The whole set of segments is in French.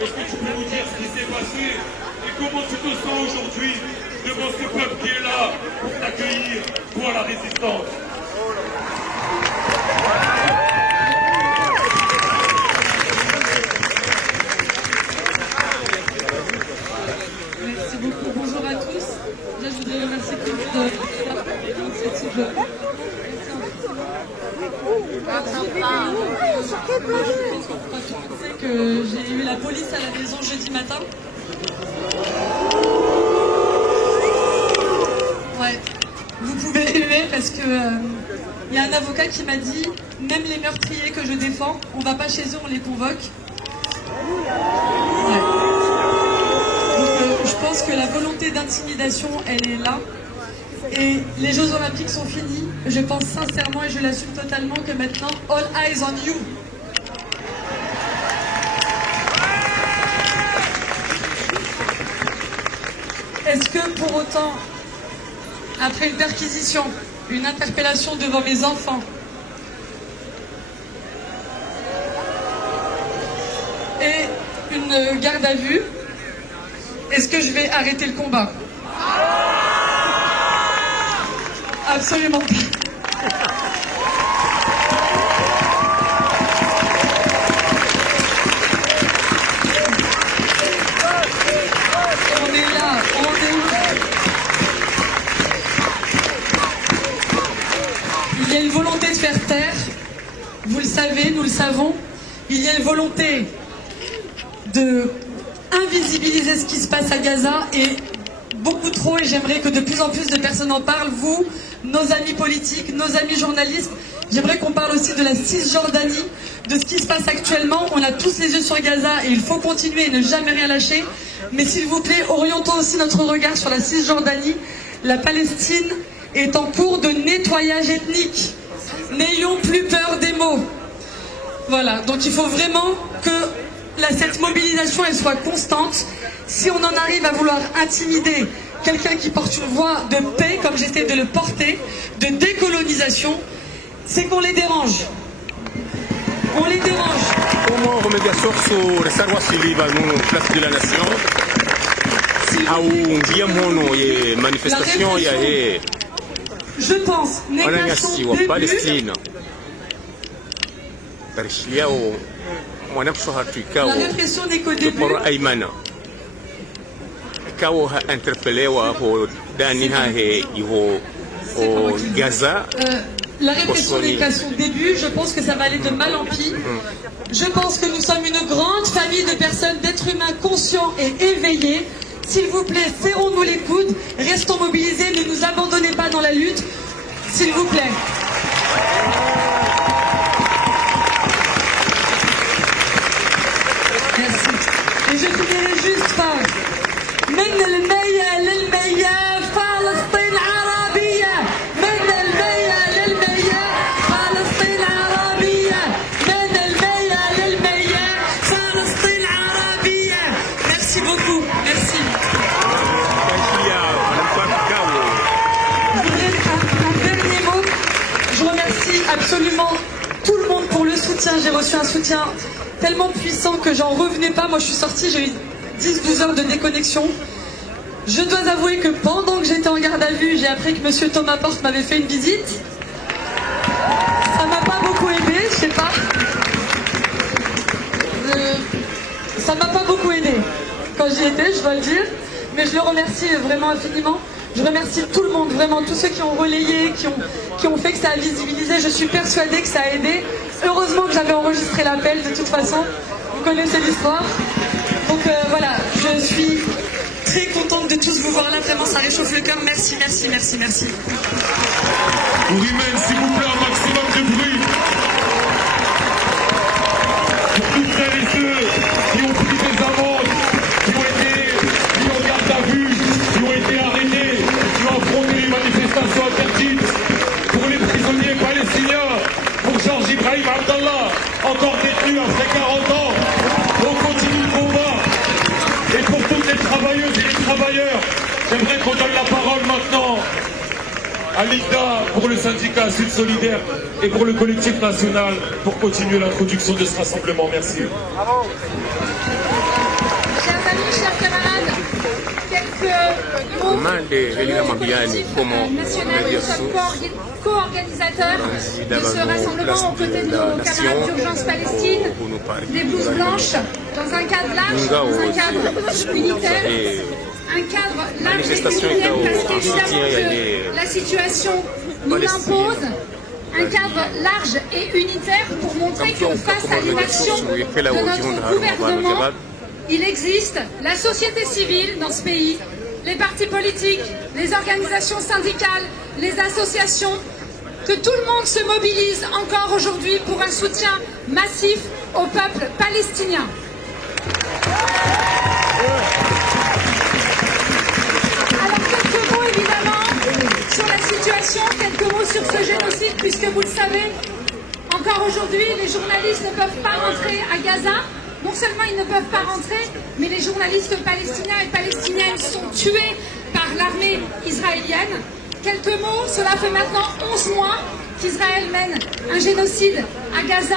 Est-ce que tu peux nous dire ce qui s'est passé et comment tu te sens aujourd'hui devant ce peuple qui est là pour t'accueillir, toi la résistance? Merci beaucoup, bonjour à tous. Déjà, je voudrais remercier tout le monde de l'initiative. Que j'ai eu la police à la maison jeudi matin. Ouais, vous pouvez huer parce que y a un avocat qui m'a dit même les meurtriers que je défends, on va pas chez eux, on les convoque. Ouais. Donc je pense que la volonté d'intimidation, elle est là. Et les Jeux Olympiques sont finis. Je pense sincèrement et je l'assume totalement que maintenant, all eyes on you. Est-ce que pour autant, après une perquisition, une interpellation devant mes enfants, et une garde à vue, est-ce que je vais arrêter le combat? Absolument pas. On est là, on est là. Il y a une volonté de faire taire, vous le savez, nous le savons. Il y a une volonté de invisibiliser ce qui se passe à Gaza et beaucoup trop, et j'aimerais que de plus en plus de personnes en parlent, vous, nos amis politiques, nos amis journalistes. J'aimerais qu'on parle aussi de la Cisjordanie, de ce qui se passe actuellement. On a tous les yeux sur Gaza et il faut continuer et ne jamais rien lâcher. Mais s'il vous plaît, orientons aussi notre regard sur la Cisjordanie. La Palestine est en cours de nettoyage ethnique. N'ayons plus peur des mots. Voilà, donc il faut vraiment que cette mobilisation elle soit constante. Si on en arrive à vouloir intimider quelqu'un qui porte une voix de paix, comme j'essaie de le porter, de décolonisation, c'est qu'on les dérange. On les dérange. Como remédiação sur reserva civil no Place de la Nation, há dia mono e manifestation e je pense négation wa Palestine. Tarishia o mwanapso hatuika la répression n'est qu'au début. Por Aymana. Kawo ha interpellé wa ho dani ha he iho o Gaza. La répression n'est qu'à son début, je pense que ça va aller de mal en pire. Je pense que nous sommes une grande famille de personnes, d'êtres humains conscients et éveillés. S'il vous plaît, serrons-nous les coudes, restons mobilisés, ne nous abandonnez pas dans la lutte, s'il vous plaît. Merci. Et je finirai juste par من المية للمية فلسطين عربية من المية للمية فلسطين عربية من المية للمية فلسطين عربية. Merci beaucoup, merci. Je voudrais un dernier mot. Je remercie absolument tout le monde pour le soutien. J'ai reçu un soutien tellement puissant que j'en revenais pas. Moi je suis sortie, j'ai eu 10-12 heures de déconnexion. Je dois avouer que pendant que j'étais en garde à vue, j'ai appris que M. Thomas Porte m'avait fait une visite. Ça m'a pas beaucoup aidé, je sais pas. Ça m'a pas beaucoup aidé quand j'y étais, je dois le dire. Mais je le remercie vraiment infiniment. Je remercie tout le monde, vraiment, tous ceux qui ont relayé, qui ont fait que ça a visibilisé. Je suis persuadée que ça a aidé. Heureusement que j'avais enregistré l'appel de toute façon. Vous connaissez l'histoire. Donc voilà. voir là, vraiment ça réchauffe le cœur. Merci, merci, merci, merci. Pour Imen, s'il vous plaît, un maximum de bruit. Pour toutes celles et ceux qui ont pris des amendes, qui ont été mis en garde à vue, qui ont été arrêtés, qui ont affronté les manifestations interdites. Pour les prisonniers palestiniens, pour Georges Ibrahim Abdallah, encore détenu après 40 ans. On continue le combat. Et pour toutes les travailleuses et les travailleurs, j'aimerais qu'on donne la parole maintenant à l'ICDA pour le syndicat Sud Solidaire et pour le collectif national pour continuer l'introduction de ce rassemblement. Merci. Chers amis, chers camarades, quelques mots du collectif national où nous sommes co-organisateurs de ce rassemblement aux côtés de nos camarades d'Urgence Palestine, des blouses blanches, dans un cadre large, dans un cadre unitaire. Un cadre large et unitaire parce qu'évidemment que la situation nous l'impose. Un cadre large et unitaire pour montrer que face à l'inaction de notre gouvernement, il existe la société civile dans ce pays, les partis politiques, les organisations syndicales, les associations, que tout le monde se mobilise encore aujourd'hui pour un soutien massif au peuple palestinien. Quelques mots évidemment sur la situation, quelques mots sur ce génocide, puisque vous le savez, encore aujourd'hui, les journalistes ne peuvent pas rentrer à Gaza. Non seulement ils ne peuvent pas rentrer, mais les journalistes palestiniens et palestiniennes sont tués par l'armée israélienne. Quelques mots, cela fait maintenant 11 mois qu'Israël mène un génocide à Gaza.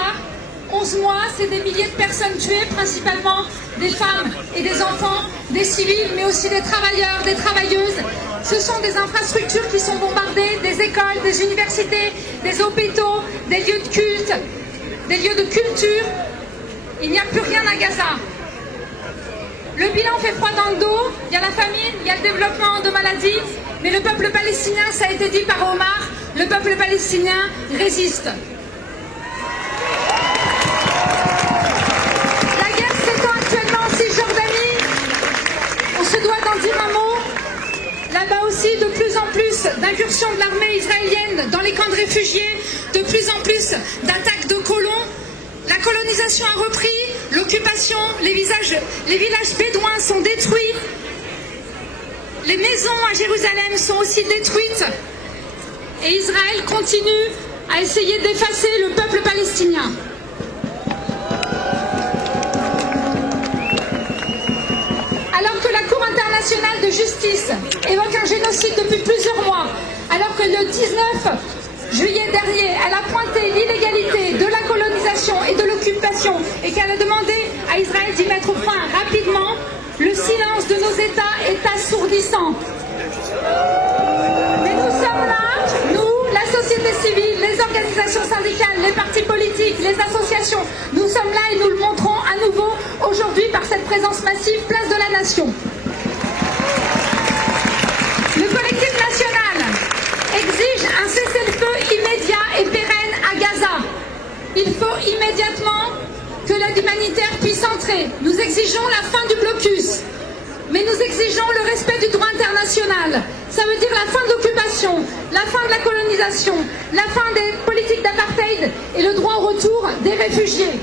11 mois, c'est des milliers de personnes tuées, principalement des femmes et des enfants, des civils, mais aussi des travailleurs, des travailleuses. Ce sont des infrastructures qui sont bombardées, des écoles, des universités, des hôpitaux, des lieux de culte, des lieux de culture. Il n'y a plus rien à Gaza. Le bilan fait froid dans le dos, il y a la famine, il y a le développement de maladies, mais le peuple palestinien, ça a été dit par Omar, le peuple palestinien résiste. On se doit d'en dire un mot. Là-bas aussi, de plus en plus d'incursions de l'armée israélienne dans les camps de réfugiés, de plus en plus d'attaques de colons. La colonisation a repris, l'occupation, les villages bédouins sont détruits. Les maisons à Jérusalem sont aussi détruites. Et Israël continue à essayer d'effacer le peuple palestinien. Alors que la Cour internationale de justice évoque un génocide depuis plusieurs mois, alors que le 19 juillet dernier, elle a pointé l'illégalité de la colonisation et de l'occupation et qu'elle a demandé à Israël d'y mettre fin rapidement, le silence de nos États est assourdissant. Mais nous sommes là, nous, la société civile, les organisations syndicales, les partis politiques, les associations, nous sommes là et nous le montrons à nouveau aujourd'hui par cette présence massive, place de la Nation. Le collectif national exige un cessez-le-feu immédiat et pérenne à Gaza. Il faut immédiatement que l'aide humanitaire puisse entrer. Nous exigeons la fin du blocus, mais nous exigeons le respect du droit international. Ça veut dire la fin de l'occupation, la fin de la colonisation, la fin des politiques d'apartheid et le droit au retour des réfugiés.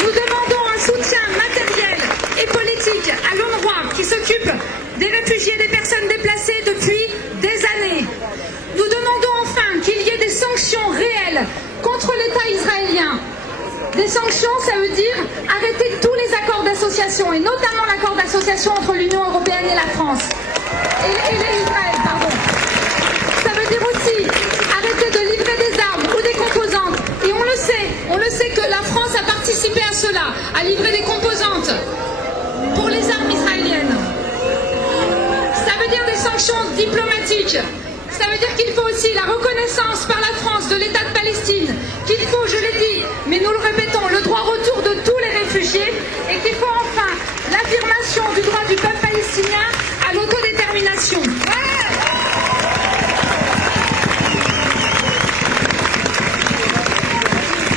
Nous demandons un soutien matériel et politique à l'UNRWA qui s'occupe des réfugiés, des personnes déplacées depuis des années. Nous demandons enfin qu'il y ait des sanctions réelles contre l'État israélien. Des sanctions, ça veut dire arrêter tous les accords d'association, et notamment l'accord d'association entre l'Union européenne et la France. Et l'Israël, pardon. Ça veut dire aussi arrêter de livrer des armes ou des composantes. Et on le sait que la France a participé à cela, à livrer des composantes pour les armes israéliennes. Ça veut dire des sanctions diplomatiques. Ça veut dire qu'il faut aussi la reconnaissance par la France de l'État de Palestine, qu'il faut, je l'ai dit, mais nous le répétons, le droit au retour de tous les réfugiés, et qu'il faut enfin l'affirmation du droit du peuple palestinien à l'autodétermination.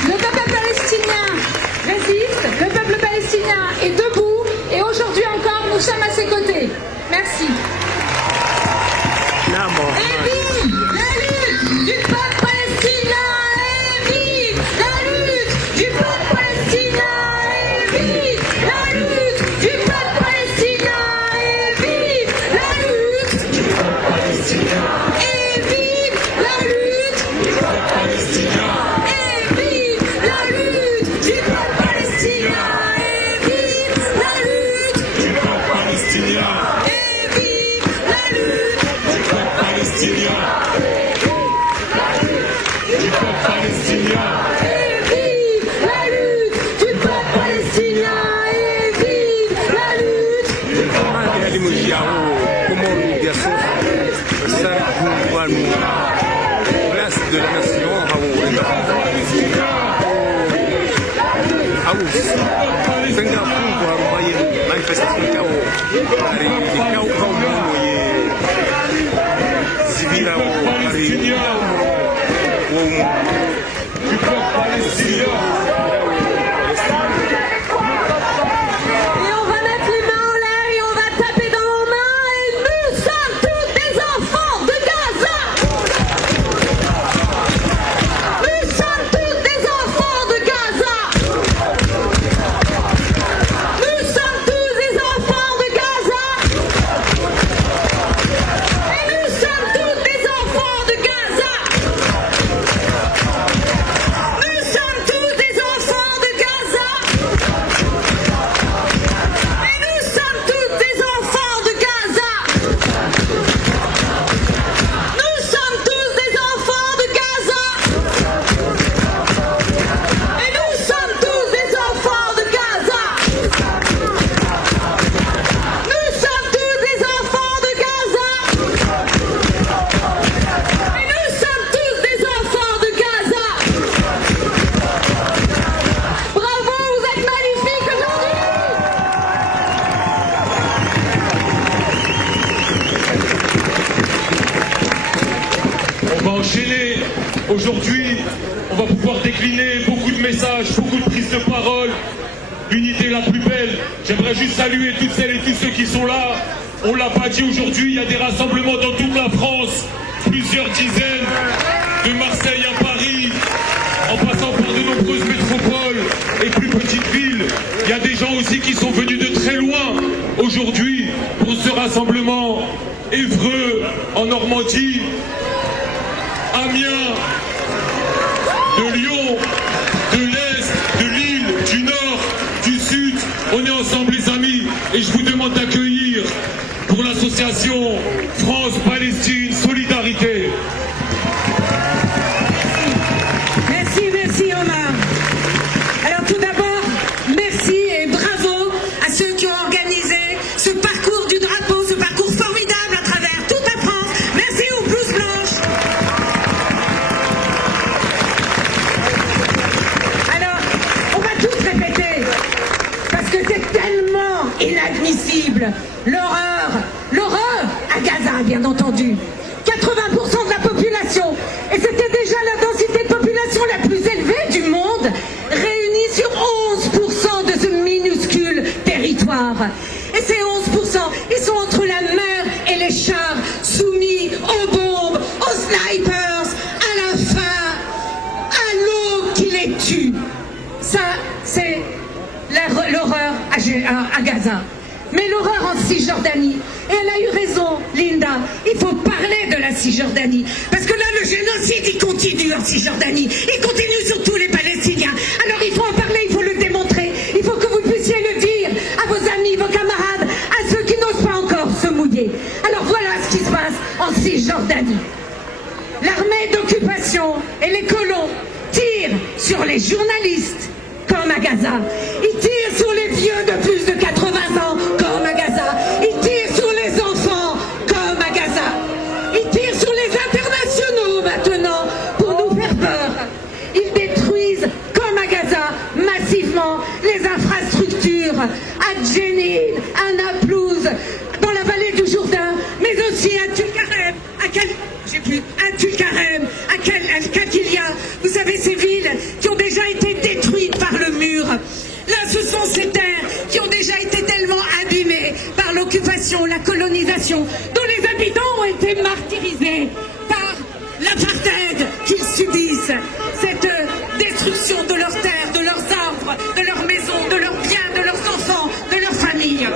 Le peuple palestinien résiste, le peuple palestinien est debout, au fenga fungu harumba ye manifestation kao ari kao kao mono ye zibira wo ari wo du peuple palestinien. Et on va mettre les mains en l'air et on va taper dans nos mains et nous sommes tous des enfants de Gaza. Nous sommes tous des enfants de Gaza. Nous sommes tous des enfants de Gaza. Et nous sommes tous des enfants de Gaza. Nous sommes tous des enfants de Gaza. Et nous sommes tous des enfants de Gaza. Nous sommes tous des enfants de Gaza. Et nous sommes tous des enfants de Gaza. Nous sommes tous des enfants de Gaza. Et nous sommes tous des enfants de Gaza. Bravo, vous êtes magnifiques aujourd'hui. On va enchaîner. Aujourd'hui, on va pouvoir décliner beaucoup de messages, beaucoup de prises de parole. L'unité la plus belle. J'aimerais juste saluer toutes celles et tous ceux qui sont là. On l'a pas dit aujourd'hui, il y a des rassemblements dans toute la France. Plusieurs dizaines, de Marseille à Paris, en passant par de nombreuses métropoles et plus petites villes. Il y a des gens aussi qui sont venus de très loin aujourd'hui pour ce rassemblement. Évreux, en Normandie, Amiens, de Lyon, de l'Est, de Lille, du Nord, du Sud. On est ensemble les amis et je vous demande d'accueillir pour l'association France-Palestine Solidarité. Merci, merci Omar. Alors tout d'abord, merci et bravo à ceux qui ont organisé ce parcours du drapeau, ce parcours formidable à travers toute la France. Merci aux blouses blanches. Alors, on va tous répéter, parce que c'est tellement inadmissible. L'horreur à Gaza, bien entendu. 80% de la population, et c'était déjà la densité de population la plus élevée du monde, réunie sur 11% de ce minuscule territoire. Et ces 11%, ils sont entre la mer et les chars, soumis aux bombes, aux snipers, à la faim, à l'eau qui les tue. Ça, c'est l'horreur à Gaza. Mais l'horreur en Cisjordanie, et elle a eu raison, Linda, il faut parler de la Cisjordanie. Parce que là, le génocide, il continue en Cisjordanie. Il continue sur tous les Palestiniens. Alors il faut en parler, il faut le démontrer. Il faut que vous puissiez le dire à vos amis, vos camarades, à ceux qui n'osent pas encore se mouiller. Alors voilà ce qui se passe en Cisjordanie. L'armée d'occupation et les colons tirent sur les journalistes, comme à Gaza. Ils tirent sur les vieux de plus de 80 ans, comme à Gaza. Ils tirent sur les enfants, comme à Gaza. Ils tirent sur les internationaux maintenant, pour nous faire peur. Ils détruisent, comme à Gaza, massivement les infrastructures à Jenin, à Naplouse, dans la vallée du Jourdain, mais aussi à Tulkarem, à Tulkarem, à Kakilia. Vous savez, ces villes qui ont déjà été détruites par le mur. Là, ce sont ces terres qui ont déjà été tellement abîmées par l'occupation, la colonisation, dont les habitants ont été martyrisés par l'apartheid qu'ils subissent. Cette destruction de leurs terres, de leurs arbres, de leurs maisons, de leurs biens, de leurs enfants, de leurs familles.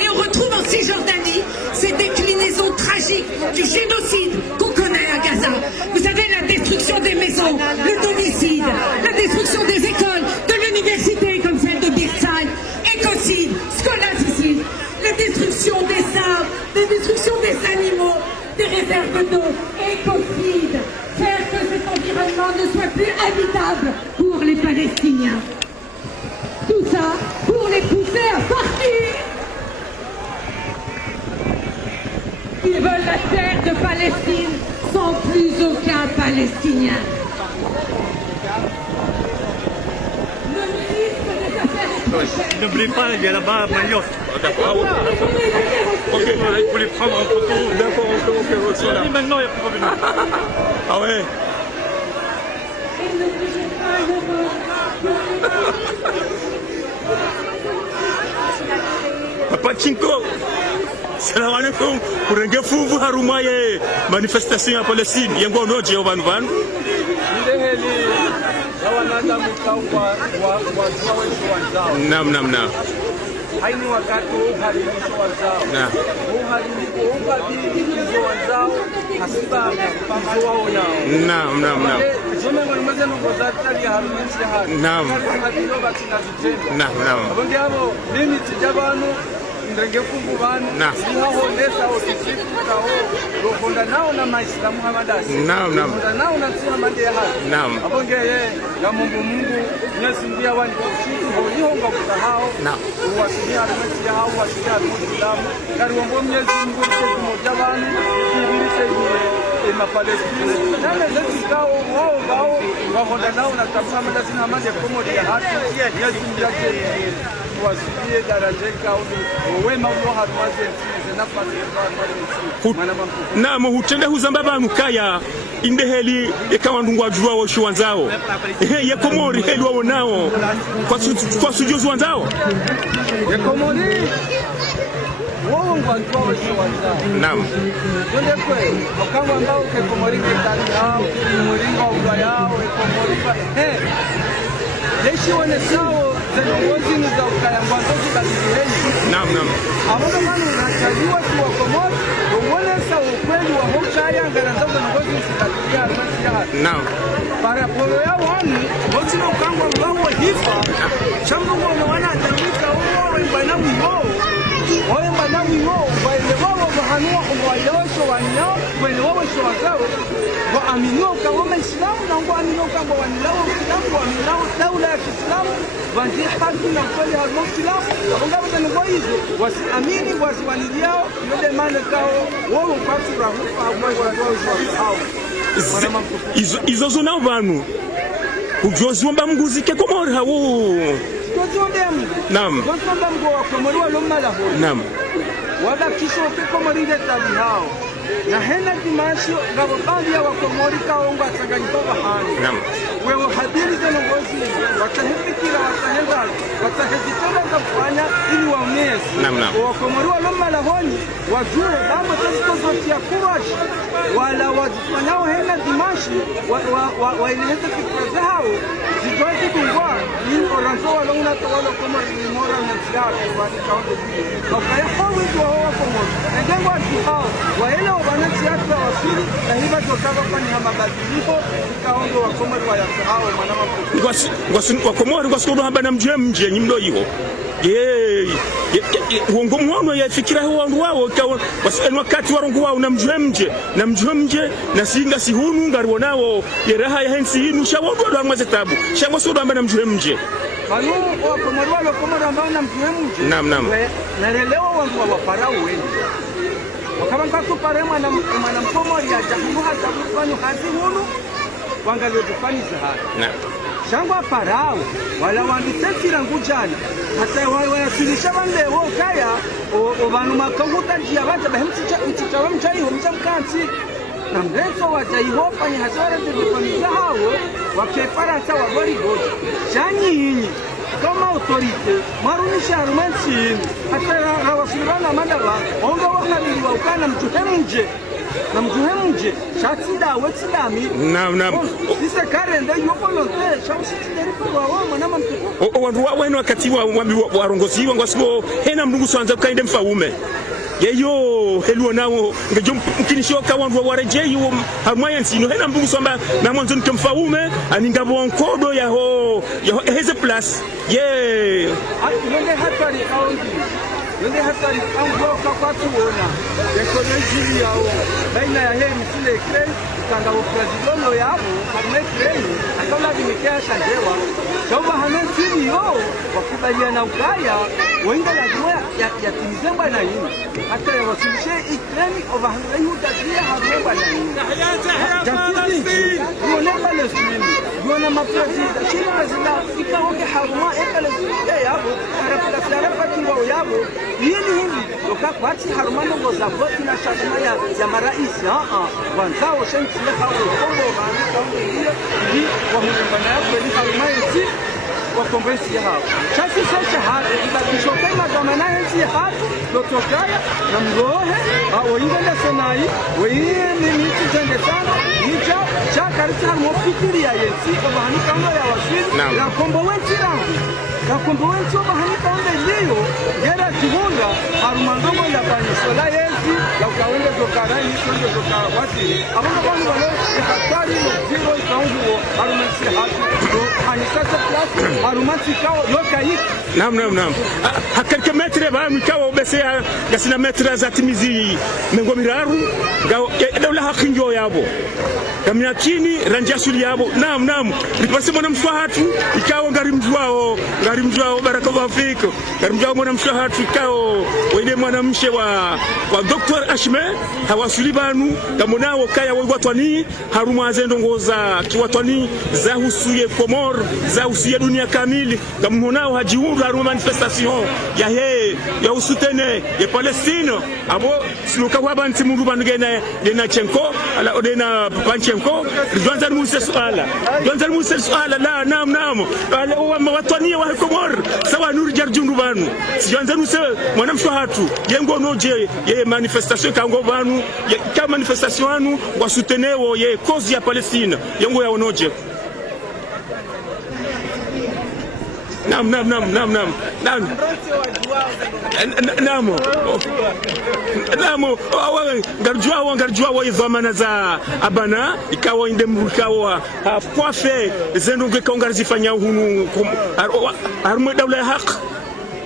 Et on retrouve en Cisjordanie ces déclinaisons tragiques du génocide qu'on connaît à Gaza. Vous savez, la destruction des maisons, le domicile, la destruction des écoles, de l'université comme celle de Birzheim, écocide, scolasticide, la destruction des arbres, la destruction des animaux, des réserves d'eau, écocide, faire que cet environnement ne soit plus habitable pour les Palestiniens. Tout ça pour les pousser à partir. Ils veulent la terre de Palestine sans plus aucun Palestinien. Le ministre des N'oubliez pas, il y a là-bas Magnos. D'accord. Ok. Il faut les prendre en photo. D'accord, ok. Voilà. Et maintenant, il n'y a plus de Ah ouais. Papa Chinko, salam alaikum. Kurenge fuvu haruma ye manifestation ya Palestine. Yengo noje obanu banu. Ndeheli yawananda mkauwa wazua wetu wanzao. Nam. Haini wakati uharimisho wanzao. Na. Uharimisho wanzao hasiba mpango wao yao. Nam. Zome mwalimaze nungozatali ya harumishi ya hali. Nam. Karibu batina vitendo. Nam. Abonge habo nini tijabanu ndenge fungu banu. Na. Siha honesa otisifu kao. Rokonda nao na maislamu hamadasi. Nam. Rokonda nao na siha mande ya hali. Nam. Abonge ye ya Mungu nyesi ndia wani kushitu holiho kusahao. Nam. Uwasilia alimesi ya hao uwasilia alimuislamu. Kari wambo Mwenyezi Mungu mchezu moja banu. Ibirishe na Palestina. Nane zetu kao wao wahonda nao na tabuha madasi na mande komodi ya haki. Nyesi ndia wasilie daraja kao wema ulo harumaze zinafasi Naam, hutende huzamba banu kaya indeheli ekawa ndungwa jua wo shiwanzao. Ye komori heli wao nao kwa sujuzu wanzao. Ye komori wao ngwa wo shiwanzao. Naam. Ndio kwe wakangwa ambao ke komori kitani hao muringa ubwa yao komori Deshi wane sao zenongozi ni za ukayangwa ndozi badiliheni. Naam. Abono manu unachaliwa tuwa komori, ungone sa ukweli wa hochaya ngaranza zenongozi usibadilia almasi ya hati. Naam. Parapolo ya wani, ngozi na ukangwa mbango hifa, chambu mwana wana atamika uwa mbana wiho. Wawe mbana wiho, waile wawo wahanua uwayosho wanyao, wene wawo sho wazao. Wa aminio ukawoma Islamu na ungo aminio ukangwa wanilao Islamu, wa aminio daula ya Kiislamu, wanzi haki na ukweli halmo Islamu. Wabonga wata nungo hizo, wasi amini, wasi waniliao, yode mane kao, wawo mpatu rahufa, wawo hao. Izo zona vanu ujozi wamba mguzike komori hawo. Ujozi wamba mgu? Naam. Ujozi wamba mgu wa komori wa loma la hoi. Naam. Wada kisho upe komori de tabi hao. Na hena dimasio ngabo bandi ya wakomori kaonga tanganyika bahani. Naam. Wewe hadiri zeno ngozi watahepikira watahezitenda za kufanya ili waonezi. Naam. Wakomori wa loma la honi wajue damo tazito zoti ya kuwashi wala wajifanyao hena dimashi wailiheze fikra zao zijozi kungwa ni oranzo wala unatawala komori ni mora na ziyake wadikaonde vile wakaya hawi kwa wakomori engengo ati hao waele wabanati yaka wasili na hiva jokaba kwani hamabadiliko ikaondo wakomori wa yasahao manama kufu wakomori kwa sikodo hamba na mje nyimdo hiyo uongo mwono ya fikira wandu wao wasenu wakati warongo wao na mje na singa sihunu ngariwo nao yeraha ya hensi hinu shawondo wa mwaze tabu shango sodo amba na mje kanu wakomori wao wakomori ambao na mje naam na lelewa wandu wa waparao wengi wakabanga kuparema na mkomori ya jahimu hata kufanyo hazi hunu wangalio kufani zahara shangwa parao wala wanditetira ngujana hata wayasilisha bande wo kaya obanu makaguta njia bata bahimticha mtichawa mchaiho mchamkansi na mrezo wajaihofa ni hazara zilifamiza hao wakefaransa wa Hollywood shanyi hini kama autorite marunisha harumansi hata rawasirana madaba onga wakabili wa ukana mtuhemuje na mjuhemuje shatida wetsidami naam sise karende yokolonte shawusitideri kwa wao na mtuko wandu wenu wakati warongoziwa ngwasibo hena mndungu swanza kainde mfaume yeyo helu nao ngejo mkinishoka wandu warejeyo harmayansi no hena mndungu swamba na mwanzo mfaume aningabo onkodo ya heze plus yonde hatari kaunti yonde hatari angoka kwa tuona ekonomi yao baina ya heri sile krei kanga upresidolo yao kama krei akawa bimekea shandewa shamba hanasini yo wakubaliana ukaya wenga lazima ya timizemba na yini hata wasilishe ikreni overhayu tatia hapo na yini jamii yone Palestina yone mapresident shirika zina ikaonge haruma Palestina yao yabo yini hivi lokakwati harumano ngoza voti na shazima ya maraisi wanzao shensi ya hawa ukombo maani kaunde hiyo wa muungana ya kweli harumaisi wa konvensi ya hawa chasi sosha hatu ibakishoka magamana hensi ya hatu lotokaya na mgohe woingenda senai woinge mimiti tende sana ija chakarisi harumofikiri ya yensi obahani kaunde ya wasili la kombo wensi rangu Kakombo wensi obahani kaunde liyo gera kihunda harumandongo ya banyisola yezi ya ukawende zokara nisonde zokara wasili abonga bani wale ikatari no zero ikaungu harumansi hatu hanisasa plasi harumansi kao yoka hiki Naam. Hakalke metre ba mikawa obese ya gasina metre za timizi mengo miraru ngao dawla hakinjo yabo kamina kini ranja suli yabo naam nipase mwana mshwahatu ikawa ngarimjwao baraka wa Afrika ngarimjwao mwana mshwahatu ikao wende mwana mshe wa Dr. Ashme hawasuli banu kamonao kaya watwani haruma zendo ngoza kiwatwani za husuye Komor za husuye dunia kamili kamonao hajiunga haruma manifestation ya usutene ya Palestine abo siluka wabanti mungu banugena dena chenko ala odena panchenko Dwanzal Musa suala la naam ala watwania wa Komor sawa nuru jarjundu banu Dwanzal Musa mwana mshwahatu yengo noje ye manifestation kango banu ka manifestation anu wasutenewo ye cause ya Palestine yengo ya onoje Naam. Ngarjua izamana za abana ikawa inde mrukawa kwafe zendo ngekaunga zifanya hunu harumwe dawla ya haq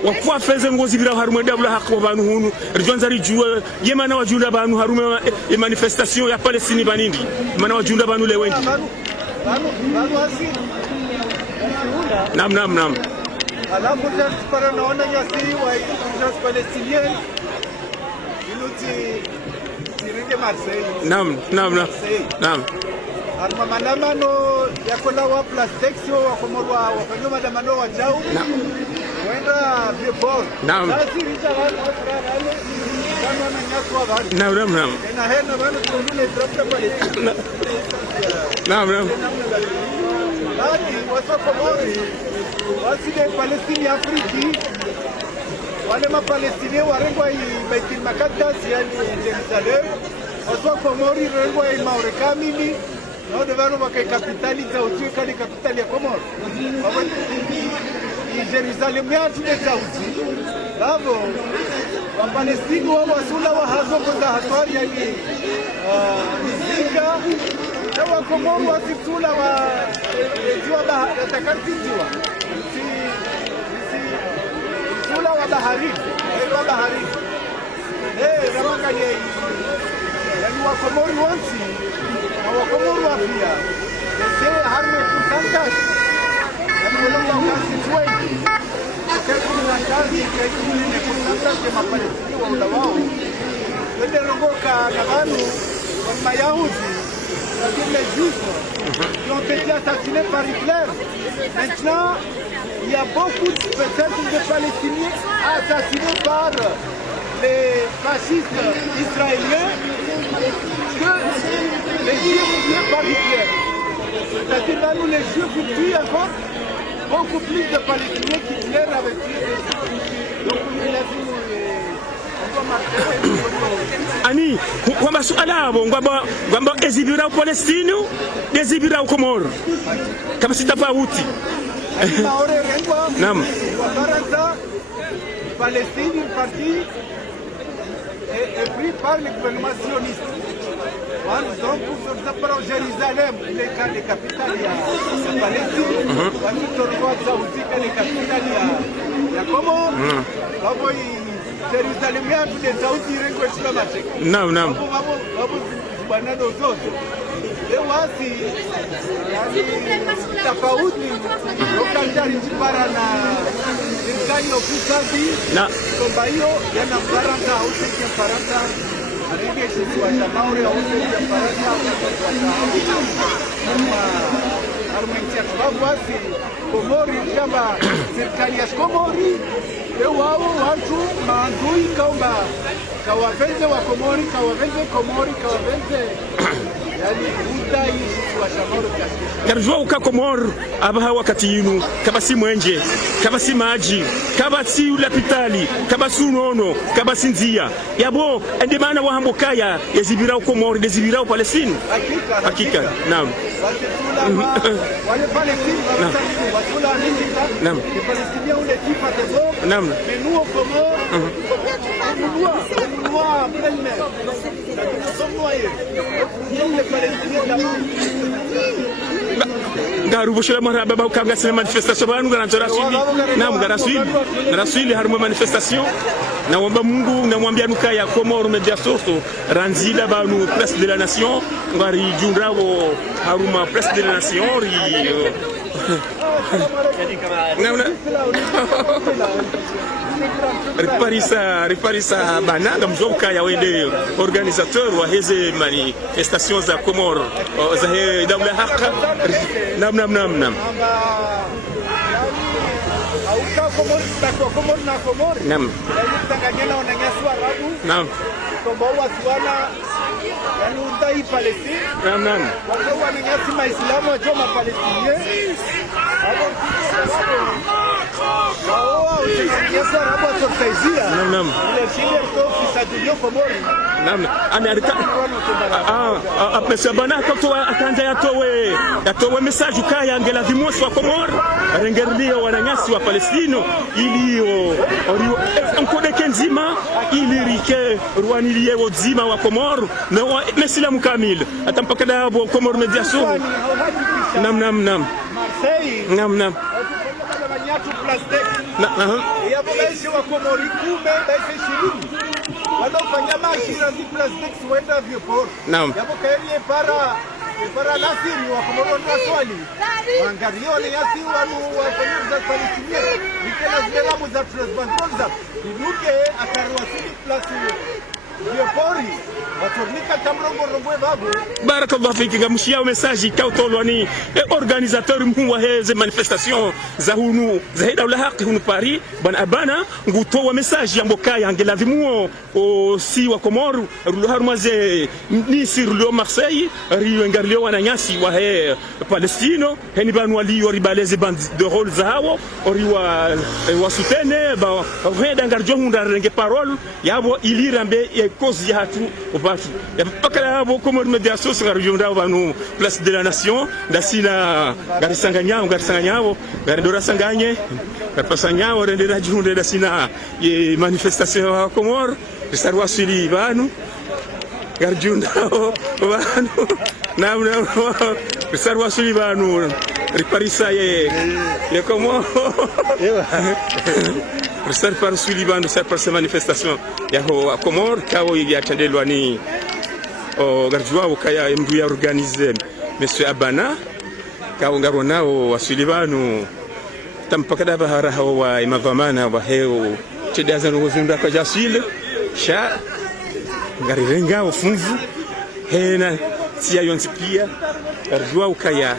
wakwa feze ngozi bila harumwe dawla haq wa banu hunu rjonza rijua yemana wajunda banu harume manifestation ya Palestine banindi mana wajunda banu lewendi Naam. Alafu para naona nyasi wa Israel Palestinian iluti tirige Marseille. Naam. Arma manamano yakola wa plastexio wa komorwa wa kanyoma da mano wa jau. Wenda viebor. Nasi richa wale kama na nyasi wa bari. Naam. Na hena bana kundule drapta Palestine. Naam. Hadi wasokomori wasile Palestini Afriki wale mapalestini warengwa Baitul Maqdis yani Jerusalem wasokomori rengwa Maurekamini nao devano wakai kapitali za uti kali kapitali ya Komoro Jerusalem ya tude sauti lavo wa Palestini wa wasula wa hazo za hatari yani mizika wa Komoro wasitula wa jiwa takatiwa sula wa bahari ramanga ye yani wa Komoro wansi na wa Komoro afia yeye harme kusantas yani wala kasi tuwe kuna kazi kaini kusantas kama Palestina wa ulawao wende rongoka na banu wa Mayahudi les Juifs qui ont été assassinés par Hitler. Maintenant, il y a beaucoup peut-être de Palestiniens assassinés par les fascistes israéliens que les Juifs tués par Hitler. C'est-à-dire là où les Juifs tuent encore beaucoup plus de Palestiniens qu'Hitler avait tué. Donc il a vu Ani kwamba suala hapo kwamba ezibira Palestina ezibira Komoro kama si tofauti Naam. Palestine une partie est pris par le gouvernement sioniste. Donc pour Jérusalem, les capitales de Palestine, les capitales de Komoro, Jerusalem ya tude sauti rengo chila macheka. Naam. Babu bwana dozozo. Lewasi yani tofauti lokandari chipara na serikali ofisadi na kwamba hiyo yana baraka au sisi baraka arenge sisi wa Shamauri au sisi baraka kama harumwentia tubavuasi Komori shamba serikali ya Komori wao watu maandui kaomba kawavenze wa Komori kawavenze yani udai wa shamoro kiasi Karjua uka Komor abaha wakati yinu kabasi mwenje kabasi maji kabasi lapitali kabasi unono kabasi nzia yabo ende maana wa hambokaya yazibirao Komori yazibirao Palestine hakika naam wale Palestine wasula nindika naam Palestina ule kipa tezo naam menuo Komor menua prelme ngaru boshela maraba ba ukanga sema manifestation banu garantora swili na mgara swili harimo manifestation na wamba Mungu na mwambia nuka ya Komoro media source ranzila banu place de la nation ngari jundrawo haruma place de la nation ri Riparisa bananga mzoka ya wende organisateur wa hizi manifestation za Komoro za dawla haka nam auka Komori na Komori nam Tanganyika wananyaswa Arabu nam kwamba wasiwana yani udai Palestine nam wao wananyasi Maislamu wa Joma Palestine wao utasikia Arabu watasaizia nam ile shile ofisa dio Komori nam Amerika apesa bana kwa akanja yatowe message kaya angela vimosi wa Komoro rengerlio wananyasi wa Palestino ilio onkodeke nzima ilirike ruanilie wozima wa Komoro na mesela mukamil atampaka dabo Komoro media so nam Marseille nam nyatu plastic ya boleshi wa Komori kumbe baise 20 wanafanya mashira zi plastic swenda vioport yapo kaelie para nasiri wa Komoro na swali angario ni yasi wanu wa Komoro za Palestina nikela zela mu za transbandoza inuke akarwasili plastic viopori watornika tamrongo babu barakallahu fiki ngamshia message kautolwani organisateur mkuu wa hizo manifestation za hunu za dawla haki hunu Paris bana abana ngutoa message ya mbokaya angelavimuo si wa Komoro ruharmaze ni sirlo Marseille rio ngarlio wananyasi wa he Palestino heni banu walio ribaleze band de rôle zao oriwa wasutene ba heda ngarjo hunda renge parole yabo ilirambe e cause ya hatu opatu ya pakala bo Komoro media source ngarjonda banu place de la nation dasina garisanganya garidora sanganye kapasanya orendera junde dasina ye manifestation wa Komoro bisarwa sili banu garjunda banu nam bisarwa sili banu riparisa ye Komoro Restar par Sullivan de cette manifestation ya ho Komoro kao ya tendelwa ni garjua ukaya mbuya organiser monsieur Abana kao ngarona wa Sullivan tampakada bahara hawa imavamana wa heo chedaza no zunda kwa jasile sha ngarirenga ufunvu hena tia yonsipia garjua ukaya